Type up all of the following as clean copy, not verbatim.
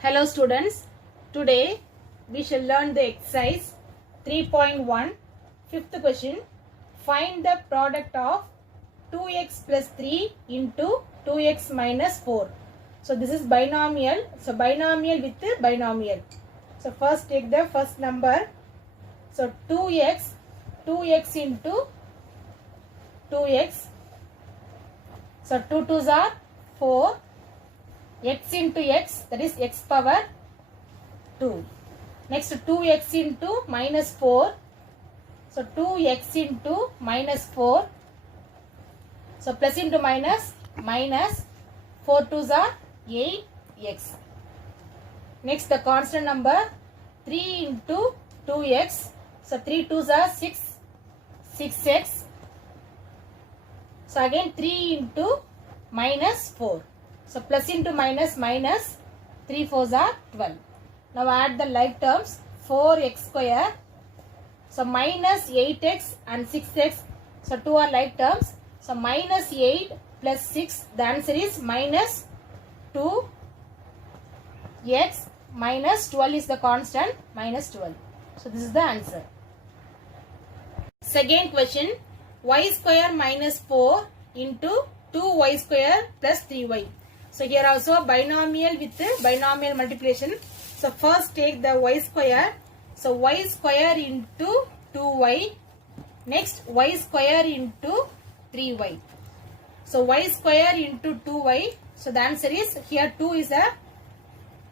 Hello students, today we shall learn the exercise 3.1, fifth question. Find the product of 2x plus 3 into 2x minus 4. So this is binomial, so binomial with binomial. So first take the first number, so 2x into 2x, so 2 2s are 4, x into x, that is x power 2. Next 2x into minus 4. So 2x into minus 4. So plus into minus, minus 4 2s are 8x. Next the constant number 3 into 2x. So 3 2s are 6x. So again 3 into minus 4. So plus into minus, minus 3 4s are 12. Now add the like terms, 4x square. So minus 8x and 6x. So 2 are like terms. So minus 8 plus 6. The answer is minus 2x minus 12 is the constant, minus 12. So this is the answer. Second question, y square minus 4 into 2y square plus 3y. So here also binomial with binomial multiplication. So first take the y square. So y square into 2y. Next y square into 3y. So y square into 2y. So the answer is here 2 is a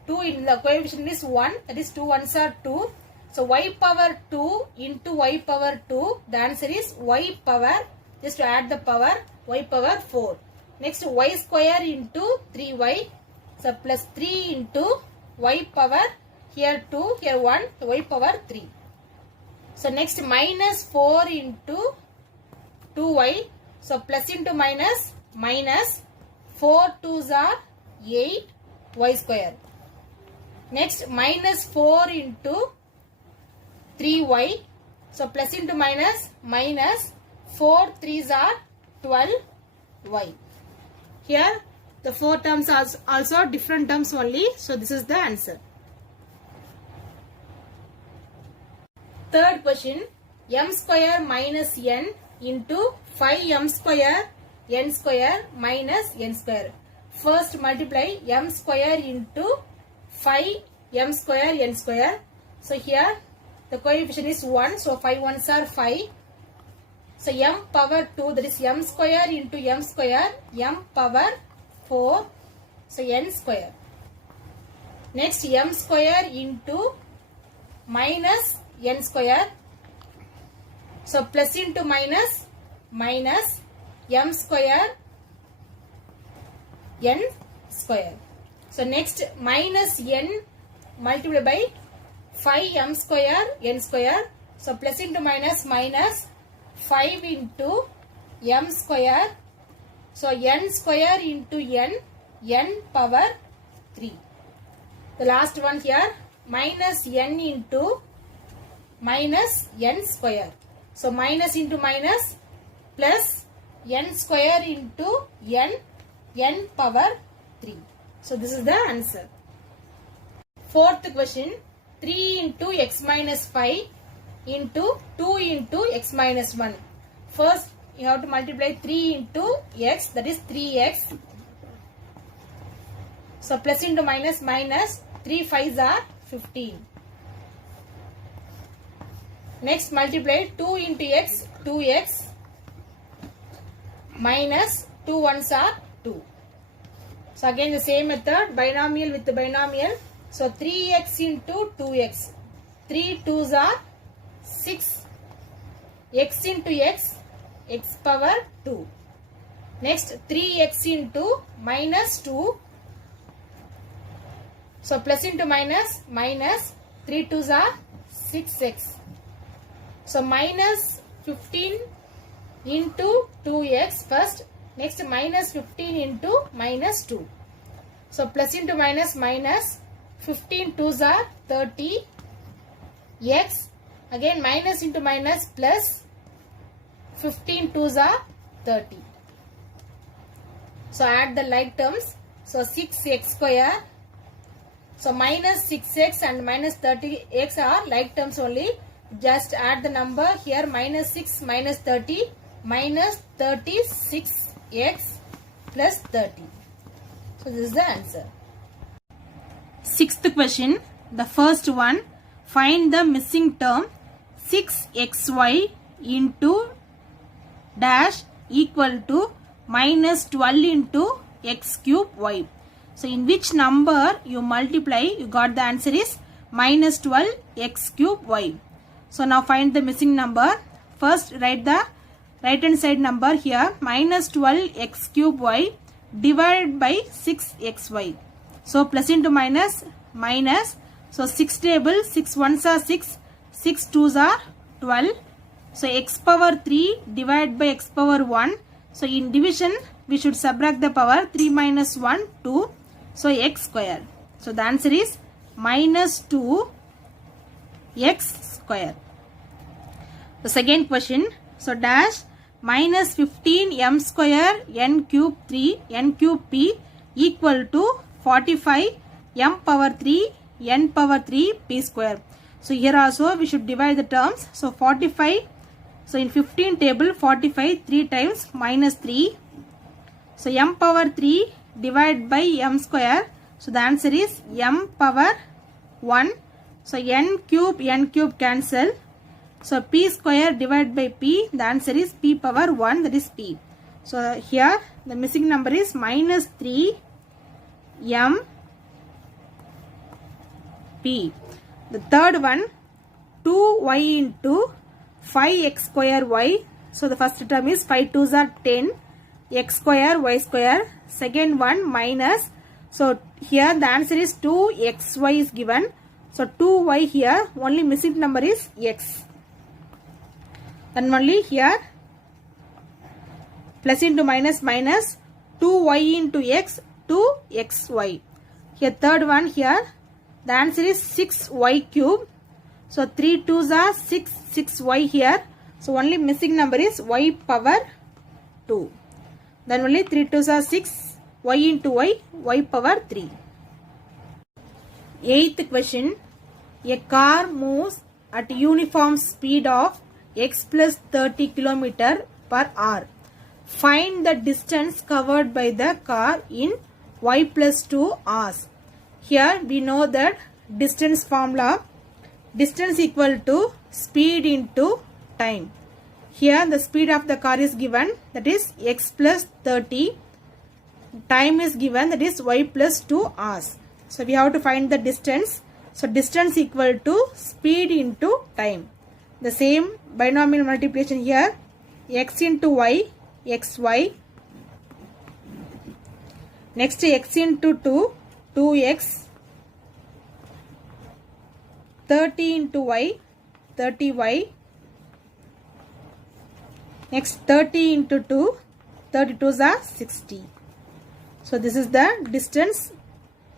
2 in the coefficient is 1. That is 2 ones are 2. So y power 2 into y power 2. The answer is y power. Just to add the power, y power 4. Next y square into 3y. So plus 3 into y power, here 2, here 1, y power 3. So next minus 4 into 2y. So plus into minus, minus 4 2s are 8 y square. Next minus 4 into 3y. So plus into minus, minus 4 3s are 12 y. Here the 4 terms are also different terms only. So this is the answer. Third question, m square minus n into 5m square n square minus n square. First multiply m square into 5m square n square. So here the coefficient is 1. So 5 ones are 5. So m power 2, that is m square into m square, m power 4. So n square. Next m square into minus n square. So plus into minus, minus m square n square. So next minus n multiplied by 5m square n square. So plus into minus, minus 5 into m square. So n square into n power 3. The last one here, minus n into minus n square. So minus into minus plus n square into n power 3. So this is the answer. Fourth question, 3 into x minus 5 into 2 into x minus 1. First you have to multiply 3 into x, that is 3x. So plus into minus, minus 3 5s are 15. Next multiply 2 into x, 2x, minus 2 ones are 2. So again the same method, binomial with the binomial. So 3x into 2x, 3 2s are 6, x into x, x power 2. Next 3x into minus 2. So plus into minus, minus 3 2s are 6x. So minus 15 into 2x first. Next minus 15 into minus 2. So plus into minus, minus 15 2s are 30 x. Again minus into minus plus 15 2s are 30. So add the like terms. So 6x square So minus 6x and minus 30x are like terms only. Just add the number here, minus 6 minus 30 minus 36x plus 30. So this is the answer. Sixth question, the first one, find the missing term 6xy into dash equal to minus 12 into x cube y. So in which number you multiply, you got the answer is minus 12 x cube y. So now find the missing number. First write the right hand side number here, minus 12 x cube y divided by 6xy. So plus into minus, minus. So 6 table, 6 ones are 6, 6 twos are 12. So x power 3 divided by x power 1. So in division, we should subtract the power, 3 minus 1, 2. So x square. So the answer is minus 2 x square. The second question, so dash minus 15 m square n cube 3 n cube p equal to 45 m power 3 n power 3 p square. So here also we should divide the terms. So 45, so in 15 table 45 3 times minus 3. So m power 3 divided by m square. So the answer is m power 1. So n cube cancel. So p square divided by p, the answer is p power 1, that is p. So here the missing number is minus 3 m p. The third one, 2y into 5x square y. So the first term is 5 2s are 10, x square y square. Second one minus. So here the answer is 2xy is given. So 2y here, only missing number is x. And only here plus into minus, minus 2y into x, 2xy. Here third one here, the answer is 6y cube. So 3 2s are 6, 6y here. So only missing number is y power 2. Then only 3 2s are 6, y into y power 3. Eighth question, a car moves at uniform speed of x plus 30 km per hour. Find the distance covered by the car in y plus 2 hours. Here we know that distance formula, distance equal to speed into time. Here the speed of the car is given, that is x plus 30. Time is given, that is y plus 2 hours. So we have to find the distance. So distance equal to speed into time. The same binomial multiplication here, x into y, xy. Next x into 2, 2x. 30 into y, 30y. Next 30 into 2, 32s are 60. So this is the distance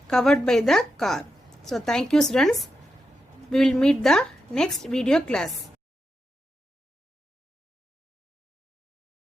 covered by the car. So thank you students. We will meet the next video class.